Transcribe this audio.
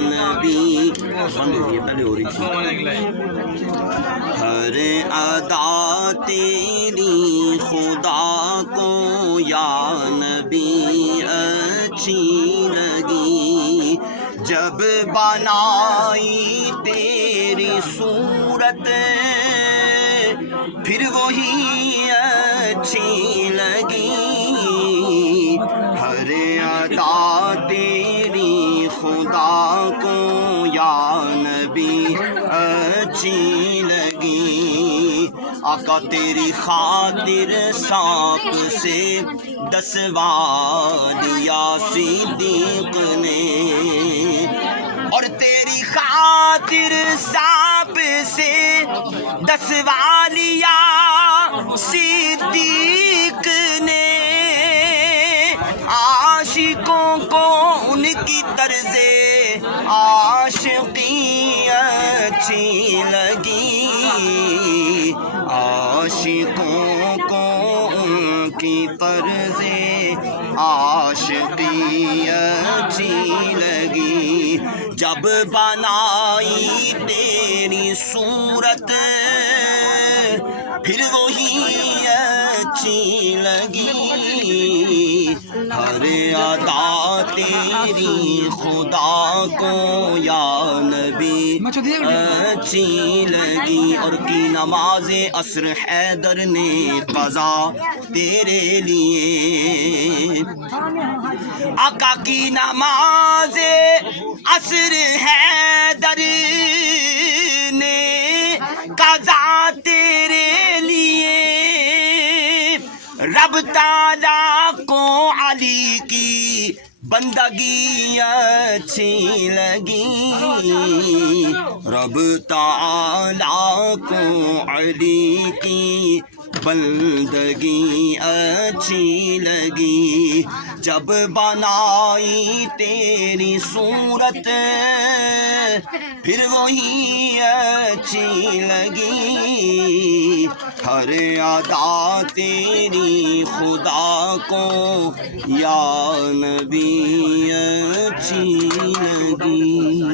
نبی پہلے ہو رہی تھی ہر ادا تیری خدا کو یا نبی اچھی لگی، جب بنائی تیری صورت پھر وہی اچھی لگی، ہر ادا تیری خدا کو یا نبی اچھی لگی، آقا تیری خاطر سانپ سے دسوا دیا صدیق نے، اور تیری خاطر سانپ سے دسوا لیا صدیق نے، عاشقوں کو ان کی طرز عاشقی اچھی لگی، عاشقوں کو ان کی طرز عاشقی اچھی لگی، جب بنائی تیری صورت پھر وہی اچھی لگی، ہر ادا تیری خدا کو یا نبی اچھی لگی، اور کی نماز عصر حیدر نے قضا تیرے لیے، آقا کی نماز عصر حیدر نے قضا تیرے لیے، رب تعالیٰ کو علی کی بندگی اچھی لگی، رب تعالیٰ کو علی کی بندگی اچھی لگی، جب بنائی تیری صورت پھر وہی اچھی لگی، ہر ادا تیری خدا کو یا نبی اچھی لگی۔